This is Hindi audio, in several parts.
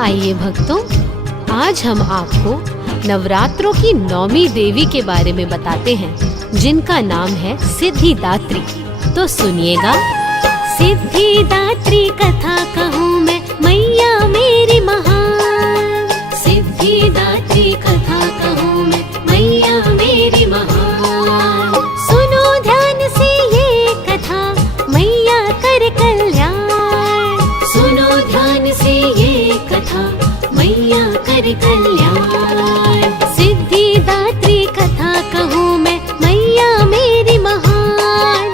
आइए भक्तों, आज हम आपको नवरात्रों की 9वीं देवी के बारे में बताते हैं, जिनका नाम है सिद्धिदात्री। तो सुनिएगा। सिद्धिदात्री कथा कहूँ मैं, मैया मेरी महान। सिद्धिदात्री कथा कहूँ मैं, मैया मेरी महान। सुनो ध्यान से ये कथा, मैया कर कल्याण। सुनो ध्यान से ये कथा, मैया कर कल्याण। सिद्धिदात्री कथा कहूँ मैं, मैया मेरी महान।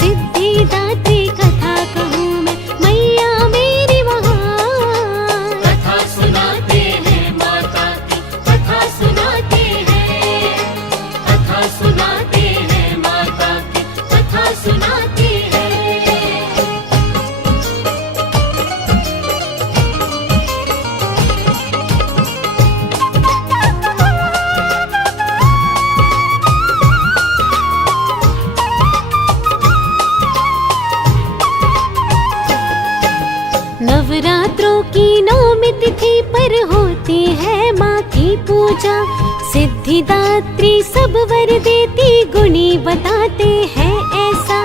सिद्धिदात्री कथा कहूँ मैं, मैया मेरी महान। कथा सुनाते हैं माता की, कथा सुनाते हैं। कथा सुनाते हैं माता की, कथा सुनाते हैं। नवरात्रों की 9वीं तिथि पर होती है माँ की पूजा। सिद्धिदात्री सब वर देती, गुणी बताते हैं ऐसा।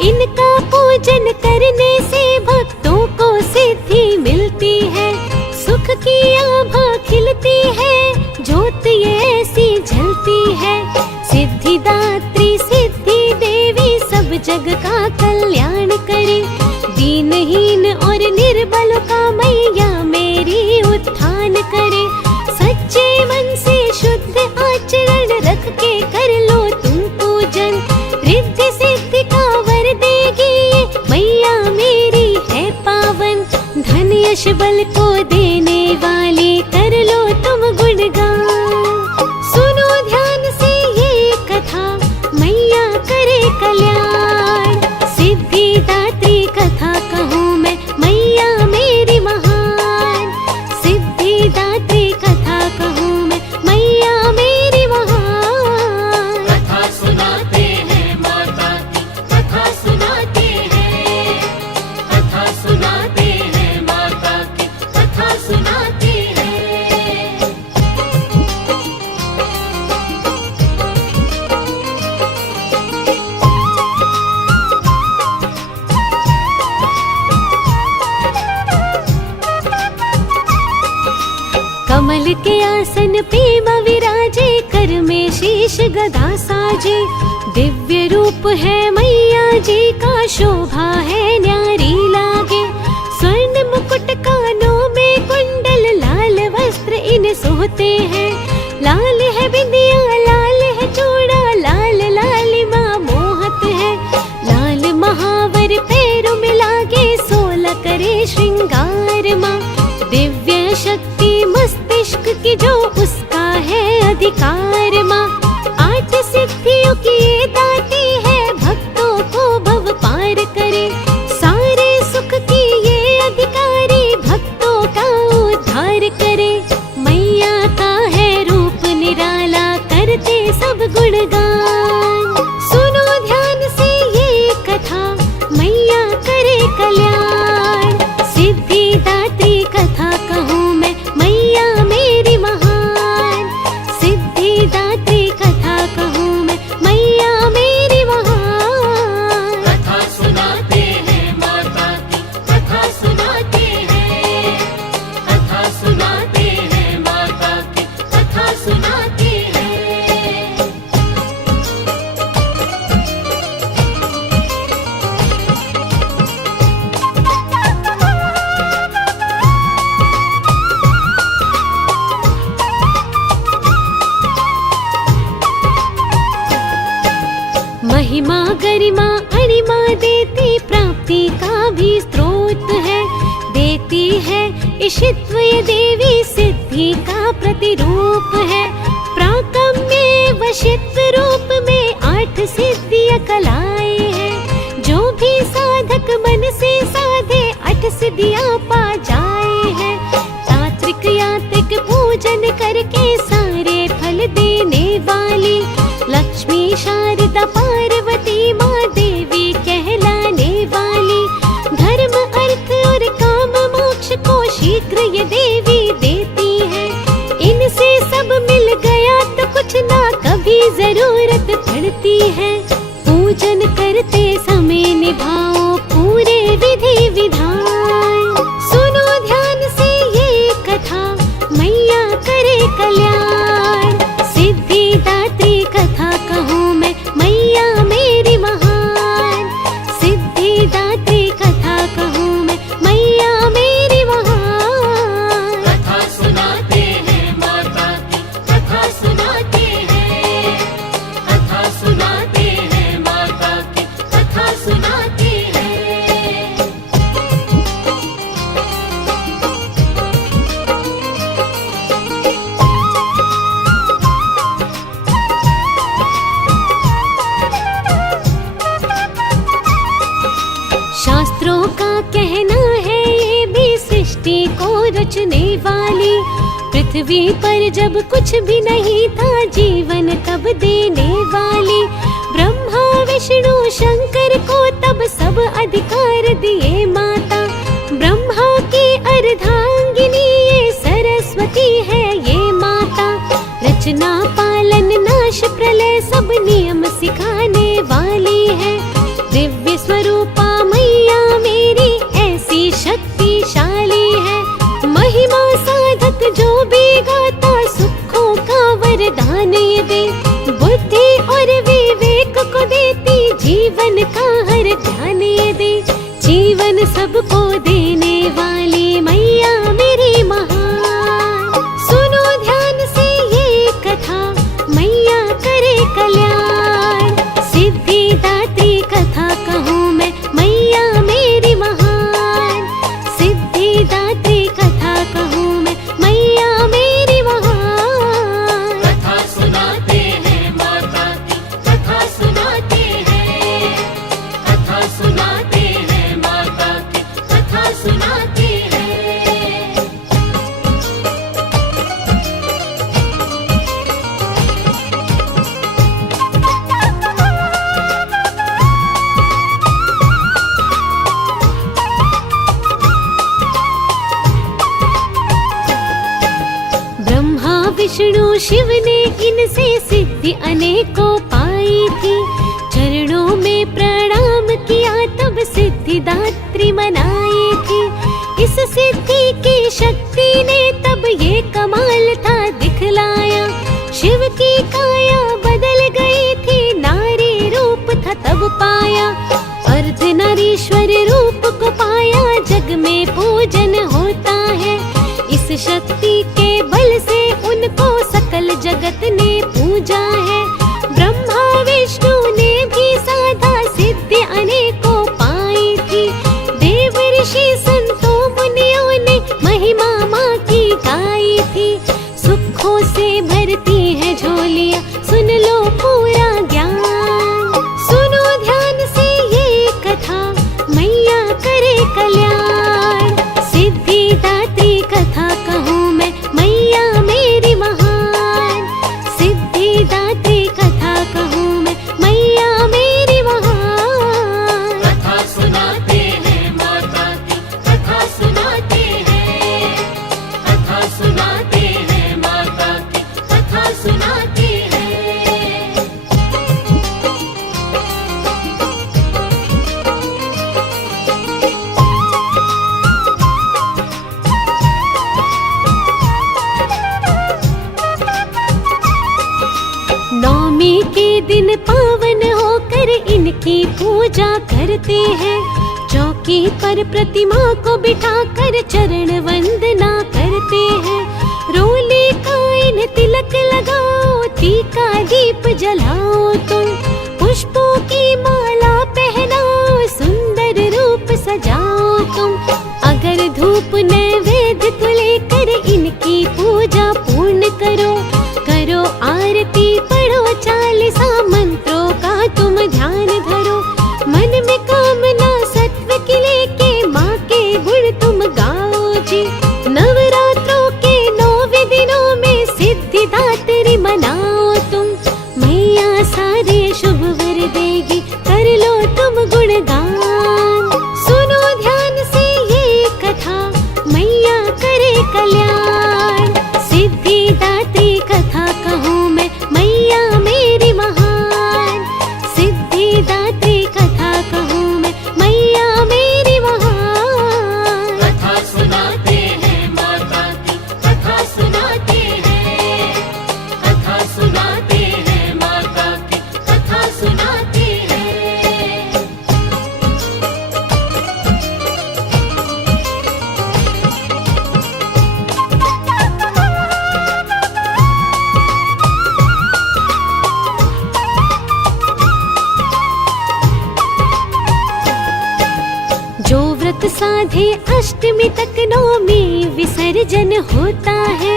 इनका पूजन करने से भक्तों को सिद्धि मिलती है। सुख की आभा खिलती है, ज्योत ये ऐसी जलती है। सिद्धिदात्री सिद्धि देवी सब जग का कल्याण करे। दीनहीन और निर्बल का मैया मेरी उत्थान करे। सच्चे मन से शुद्ध आचरण रख के कर लो तुम पूजन। रिद्धि सिद्धि का वर देगी ये मैया मेरी है पावन। धन यश बल को देने वाली कर लो तुम गुणगान। सुनो ध्यान से ये कथा, मैया करे कल्याण। सिद्धिदात्री कथा कहूँ मैं, मैया मेरी महान। सिद्धिदात्री कथा कहूँ मैं, मैया मेरी महान। कथा सुनाते हैं माता की, कथा सुनाते हैं। कथा सुनाते हैं माता की, कथा सुनाते हैं। कमल के आसन पे मां विराजे, कर में शीश गदा साजे। दिव्य रूप है मैया जी का, शोभा है न्यारी लागे। स्वर्ण मुकुट कानों में कुंडल, लाल वस्त्र इन सोहते हैं। लाल है बिंदिया, लाल है चूड़ा, लाल लालिमा मोहत है। लाल महावर पैरों में लागे, 16 करे श्रृंगार माँ। दिव्य शक्ति मस्तिष्क की जो, उसका है अधिकार माँ। 8 सिद्धियों की ये दाती है, भक्तों को भव पार करे। सारे सुख की ये अधिकारी, भक्तों का उद्धार करे। मैया का है रूप निराला, करते सब गुणगान। सुनो ध्यान से ये कथा, मैया करे कल्याण। सिद्धिदात्री कथा कहूँ मैं, मैया मेरी महान। सिद्धिदात्री कथा कहूँ मैं, मैया मेरी महान। कथा सुनाते हैं माता की, कथा सुनाते हैं। कथा सुनाते हैं माता की, कथा सुनाते हैं। महिमा गरिमा अणिमा देती, प्राप्ति का भी स्रोत है। देती है ईशित्व ये देवी, सिद्धि का प्रतिरूप है। प्राकम्य वशित्व रूप में 8 सिद्धियाँ कलाएं हैं। जो भी साधक मन से साधे, 8 सिद्धियाँ पा जाए हैं। तात्विक यात्रिक पूजन करके सारे फल देने वाली, लक्ष्मी शारदा पार्वती माँ देवी कहलाने वाली। धर्म अर्थ और काम मोक्ष को शीघ्र ये देवी रचने वाली। पृथ्वी पर जब कुछ भी नहीं था, जीवन तब देने वाली। ब्रह्मा विष्णु शंकर को तब सब अधिकार दिए माता। ब्रह्मा की अर्धांगिनी ये सरस्वती है ये माता। रचना पालन नाश प्रलय सब नियम सिखाने वाली है। दिव्य स्वरूपा मैया मेरी ऐसी शक्तिशाली है। महिमा साधक जो भी गाता, सुखों का वरदान ये दे। बुद्धि और विवेक को देती, जीवन का हर ध्यान ये दे। जीवन सबको देने वाली मैया मेरी महान। सुनो ध्यान से ये कथा, मैया करे कल्याण। सिद्धिदात्री कथा कहूँ मैं, मैया मेरी महान। सिद्धिदात्री कथा कहूँ मैं, मैया मेरी महान। कथा सुनाते हैं माता की, कथा सुनाते हैं। कथा सुनाते हैं माता की, कथा सुनाते हैं। ब्रह्मा विष्णु शिव ने इनसे सिद्धि अनेकों पाई थी। चरणों में प्रणाम किया तब सिद्धिदात्री मनाई थी। इस सिद्धि की शक्ति ने तब ये कमाल था दिखलाया। शिव की काया बदल गई थी, नारी रूप था तब पाया। अर्धनारीश्वर रूप को पाया, जग में पूजन होता है। इस शक्ति के बल से उनको सकल जगत ने पूजा है। ब्रह्मा विष्णु ने भी साधा सिद्धि अनेकों पाई थी। देव ऋषि संतों मुनियों ने महिमा माँ की गाई थी। सुखों से भरती है झोलियाँ, सुन लो पूरा ज्ञान। सुनो ध्यान से ये कथा, मैया करे कल्याण। सिद्धिदात्री कथा कहूँ मैं, मैया मेरी महान। सिद्धिदात्री कथा कहूँ मैं, मैया मेरी महान। कथा सुनाते हैं माता की, कथा सुनाते हैं। कथा सुनाते हैं माता की, कथा सुनाते हैं। नौमी के दिन पावन होकर इनकी पूजा करते हैं। चौकी पर प्रतिमा को बिठाकर चरण वंदना करते हैं। रोली काइन तिलक लगाओ, टीका दीप जलाओ तुम। पुष्पों की माला पहनाओ, सुंदर रूप सजाओ तुम। अगर धूप नैवेद्य को लेकर इनकी पूजा पूर्ण करो। करो आरती, पढ़ो चालीसा मंत्रों का तुम ध्यान धरो। मन में कामना सत्व की लेके माँ के गुण तुम गाओ जी। नवरात्रों के 9 दिनों में सिद्धिदात्री मनाओ तुम। मैया सारे शुभ वर देगी, कर लो तुम गुणगान। सुनो ध्यान से ये कथा, मैया करे कल्याण। सिद्धिदात्री कथा कहूँ मैं, मैया मेरी महान। सिद्धिदात्री कथा कहूँ मैं, मैया मेरी महान। कथा सुनाते हैं माता की, कथा सुनाते हैं। कथा सुनाते हैं माता की, कथा सुनाते हैं। जो व्रत साधे अष्टमी तक नौमी विसर्जन होता है।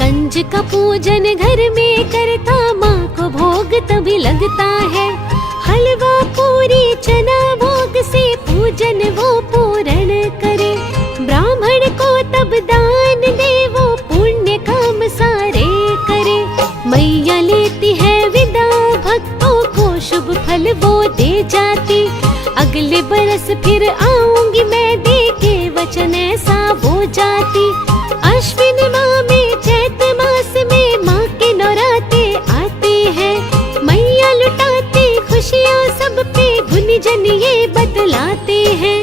कंज का पूजन घर में करता, माँ को भोग तभी लगता है। हलवा पूरी चना भोग से पूजन वो पूर्ण करे। ब्राह्मण को तब दान अगले बरस फिर आऊंगी मैं, देके वचन ऐसा वो जाती। अश्विन माह में चैत मास में माँ के नौराते आते हैं। मैया लुटाते खुशियाँ सब पे, गुणजन ये बतलाते हैं।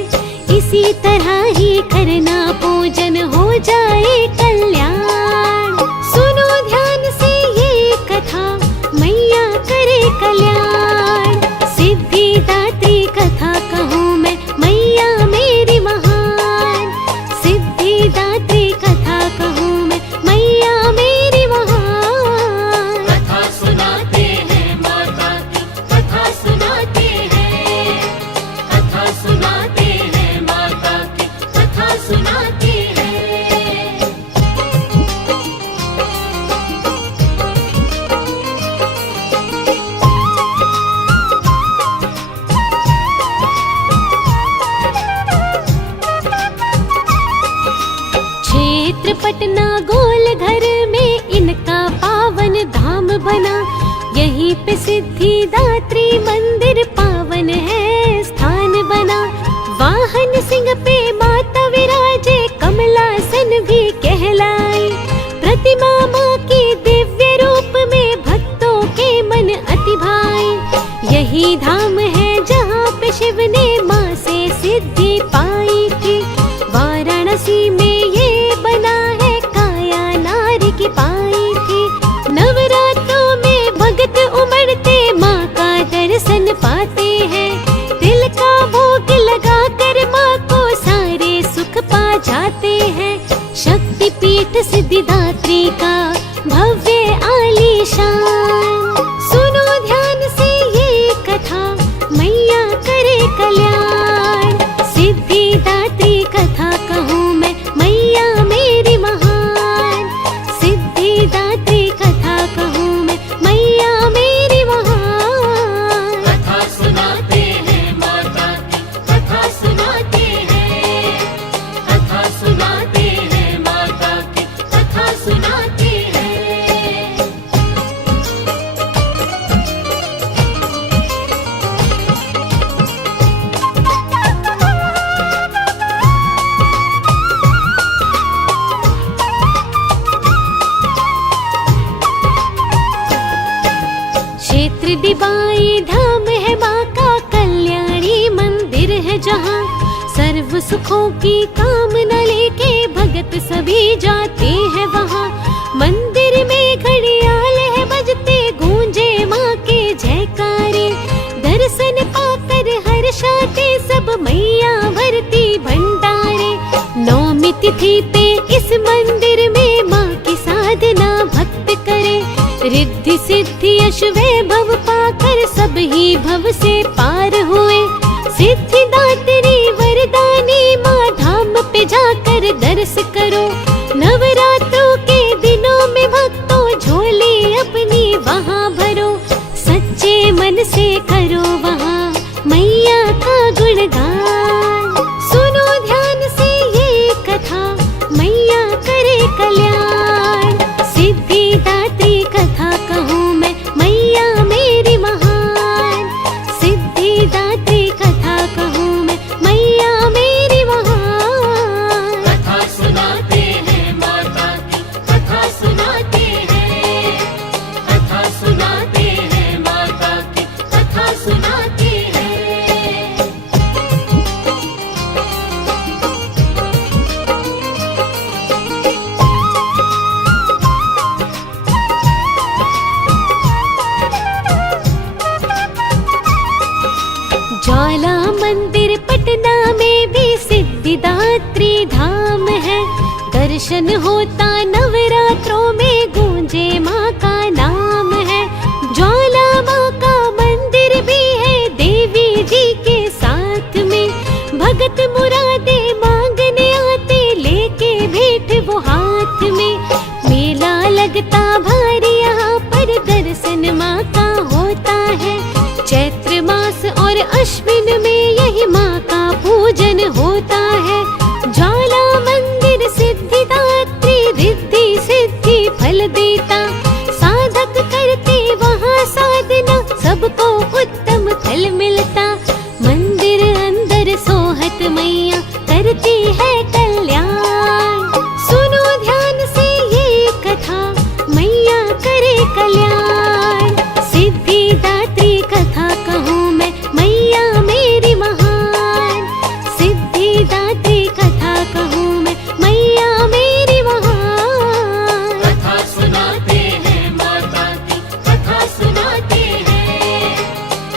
इसी तरह ही करना पूजन, हो जाए कल्याण। सुनो ध्यान से ये कथा, मैया करे कल्याण। सिद्धिदात्री कथा कहूँ मैं, मैया मेरी महान। सिद्धिदात्री कथा कहूँ मैं, मैया मेरी महान। कथा सुनाते हैं माता की, कथा सुनाते हैं। कथा सुनाते हैं माता की, कथा सुनाते हैं। क्षेत्र पटना गोल घर में इनका पावन धाम बना। यहीं पे सिद्धिदात्री मंदिर पावन है स्थान बना। वाहन सिंह पे माता विराजे, कमलासन भी कहलाई। प्रतिमा माँ की दिव्य रूप में, भक्तों के मन अति भाई। यही धाम है जहाँ पे शिव ने माँ से सिद्धि पाई थी। वाराणसी में ये बना है, काया नारी की पाई थी। नवरात्रों में भक्त उमड़ते माँ का दर्शन पाते हैं। तिल का भोग लगा कर माँ को सारे सुख पा जाते हैं। शक्ति पीठ सिद्धिदात्री का भव्य आलीशान। सुनो ध्यान से ये कथा, मैया करे कल्याण। सिद्धिदात्री कथा कहूँ मैं, मैया मेरी महान। सिद्धिदात्री कथा कहूँ मैं, मैया मेरी महान। कथा सुनाते हैं माता की, कथा सुनाते हैं। कथा सुनाते हैं माता की, कथा सुनाते हैं। क्षेत्र डिबाई धाम है माँ का, कल्याणी मंदिर है जहाँ। सर्व सुखों की कामना लेके भगत सभी जाते हैं वहाँ। मंदिर में घड़ियाल है बजते, गूंजे माँ के जयकारे। दर्शन पाकर हर्षाते सब, मैया भरती भंडारे। नौमी तिथि पे इस मंदिर में माँ की साधना भक्त करे। रिद्धि सिद्धि यश वैभव पाकर सब ही भव से पार हुए। सिद्धिदात्री वरदानी माँ धाम पे जाकर दर्श करो। नवरात्रों के दिनों में भक्तों झोली अपनी वहाँ भरो। सच्चे मन से करो वहाँ मैया का गुणगान। सुनो ध्यान से ये कथा, मैया करे कल्याण। सिद्धिदात्री कथा कहूँ मैं, मैया मेरी महान। सिद्धिदात्री कथा कहूँ मैं, मैया मेरी महान। कथा सुनाते हैं माता की, कथा सुनाते हैं। कथा सुनाते हैं माता की, कथा सुनाते हैं। ज्वाला मंदिर पटना में भी सिद्धिदात्री धाम है। दर्शन होता नवरात्रों में, गूंजे माँ का नाम है। ज्वाला माँ का मंदिर भी है देवी जी के साथ में। भगत मुरादे मांगने आते, लेके भेंट वो हाथ में। मेला लगता भारी यहाँ पर, दर्शन माँ का होता है। चैत्र मास और अश्विन में यही माँ का पूजन होता है। ज्वाला मंदिर सिद्धिदात्री कल्याण। सुनो ध्यान से ये कथा, मैया करे कल्याण। सिद्धिदात्री कथा कहूँ मैं, मैया मेरी महान। सिद्धिदात्री कथा कहूँ मैं, मैया मेरी महान। कथा सुनाते हैं माता की, कथा सुनाते हैं,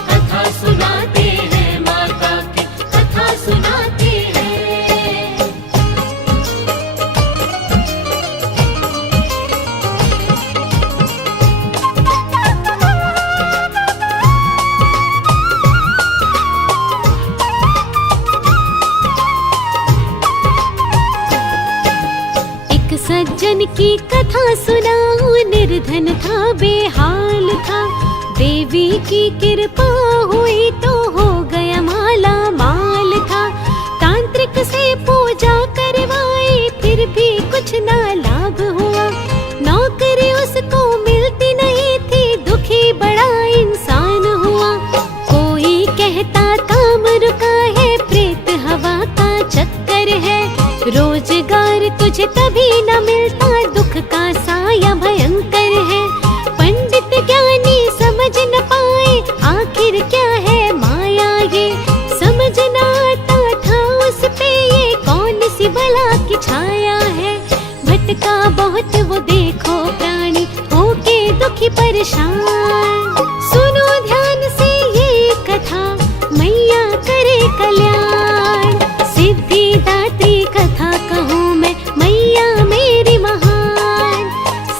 कथा सुनाते हैं माता की, कथा सुनाते हैं। एक सज्जन की कथा सुनाऊं, निर्धन था बेहाल था। देवी की कृपा हुई तो हो गया माला माल था। तांत्रिक से पूजा करवाई फिर भी कुछ ना लाभ हुआ। नौकरी उसको मिलती नहीं थी, दुखी बड़ा इंसान हुआ। कोई कहता काम रुका है, प्रेत हवा का चक्कर है। रोजगार तुझे तभी न मिलता, दुख का साया भयंकर है। पंडित ज्ञानी समझ न पाए, आखिर क्या है माया ये। समझ न आता था उस पे ये कौन सी भला की छाया है। भटका बहुत वो देखो प्राणी, होके दुखी परेशान। सुनो ध्यान से ये कथा, मैया करे कल्याण। सिद्धिदात्री कथा कहूँ मैं, मैया मेरी महान।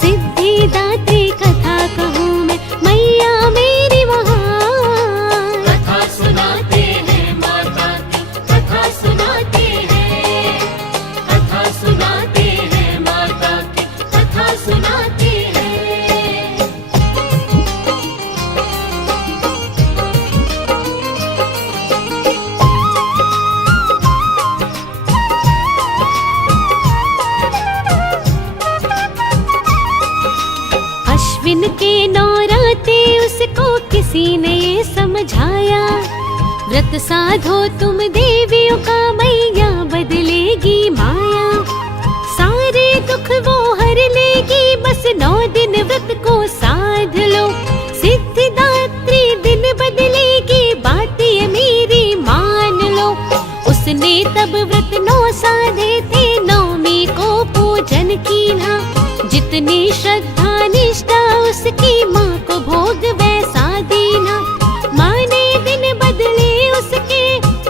सिद्धिदात्री कथा कहूँ मैं, मैया मेरी महान। कथा सुनाते हैं माता की, कथा सुनाते हैं, कथा सुनाते हैं माता की, कथा सुनाते हैं। अश्विन के नौराते उसको किसी ने ये समझाया। व्रत साधो तुम देवियों का, मैया बदलेगी माया। सारे दुख वो हर लेगी, बस 9 दिन व्रत को साध लो। सिद्धिदात्री दिन बदलेगी, बात ये मेरी मान लो। उसने तब व्रत 9 साधे थे, नौमी को पूजन कीन्हा। जितनी श्रद्धा निष्ठा उसकी, माँ को भोग वैसा दीना। माँ ने दिन बदले उसके,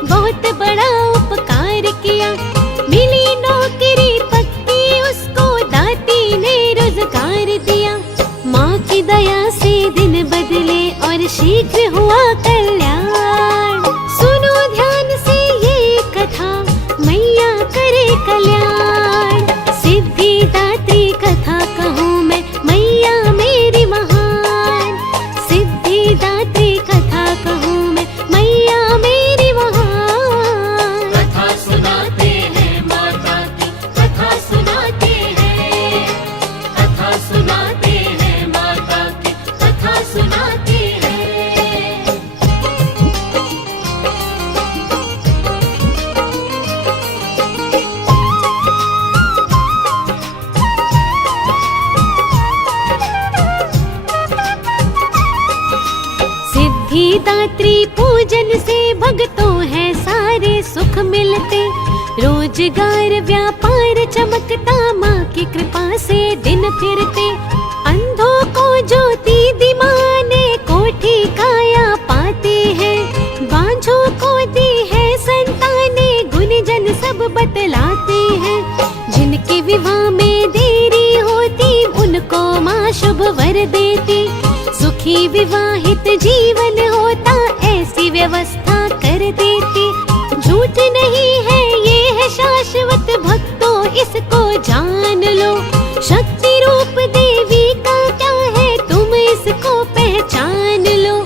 बहुत बड़ा उपकार किया। मिली नौकरी पक्की उसको, दाती ने रोजगार दिया। माँ की दया से दिन बदले और शीघ्र हुआ कल्याण। सुनो ध्यान से ये कथा, मैया करे कल्याण। सिद्धिदात्री कथा कहूँ मैं, मैया मेरी महान। सिद्धिदात्री कथा कहूँ मैं, मैया मेरी महान। कथा सुनाते हैं माता की, कथा सुनाते हैं, कथा सुनाते हैं माता की, कथा सुनाते हैं। सिद्धिदात्री पूजन से भक्तों है सारे सुख मिलते। रोजगार व्यापार चमकता, माँ की कृपा से दिन फिरते। अंधों को ज्योति दिमाने, कोठी काया पाते हैं। बांझों को दी है संताने, गुणजन सब बतलाते हैं। जिनके विवाह में देरी होती, उनको माँ शुभ वर देती। सुखी विवाहित जीवन होता, ऐसी व्यवस्था कर देती। झूठ नहीं है ये है शाश्वत, भक्तों इसको जान लो। शक्ति रूप देवी का क्या है, तुम इसको पहचान लो।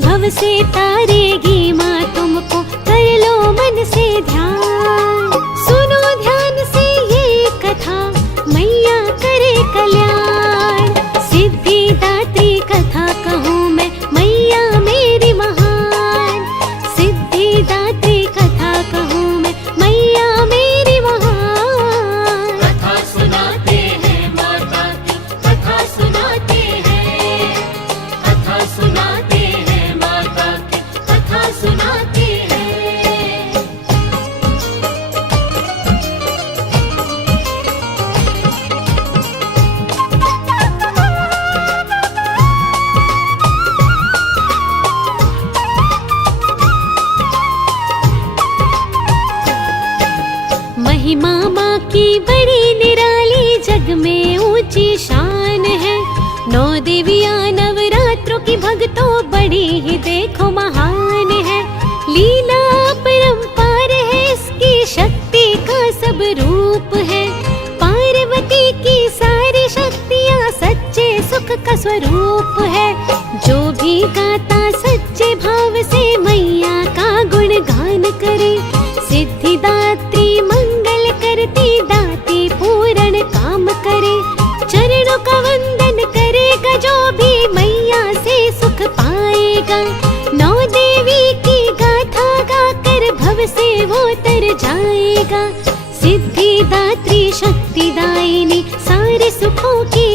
भव से तारेगी माँ तुमको, कर लो मन से ध्यान। सुनो ध्यान से ये कथा, मैया करे कल्याण। सिद्धिदात्री कथा कहूँ मैं, मैया मेरी महान। सिद्धिदात्री कथा कहूँ मैं, मैया मेरी महान। की बड़ी निराली जग में ऊंची शान है। 9 देवियां नवरात्रों की भक्तों बड़ी ही देखो महान है। लीला परंपार है इसकी, शक्ति का सब रूप है। पार्वती की सारी शक्तियाँ सच्चे सुख का स्वरूप है। जो भी गाता सच्चे भाव से मैया का गुणगान करे, सिद्धिदात्री मंगल करती दाती पूर्ण काम करे। चरणों का वंदन करेगा जो भी मैया से सुख पाएगा। 9 देवी की गाथा गाकर भव से वो तर जाएगा। सिद्धिदात्री शक्तिदायिनी सारे सुखों की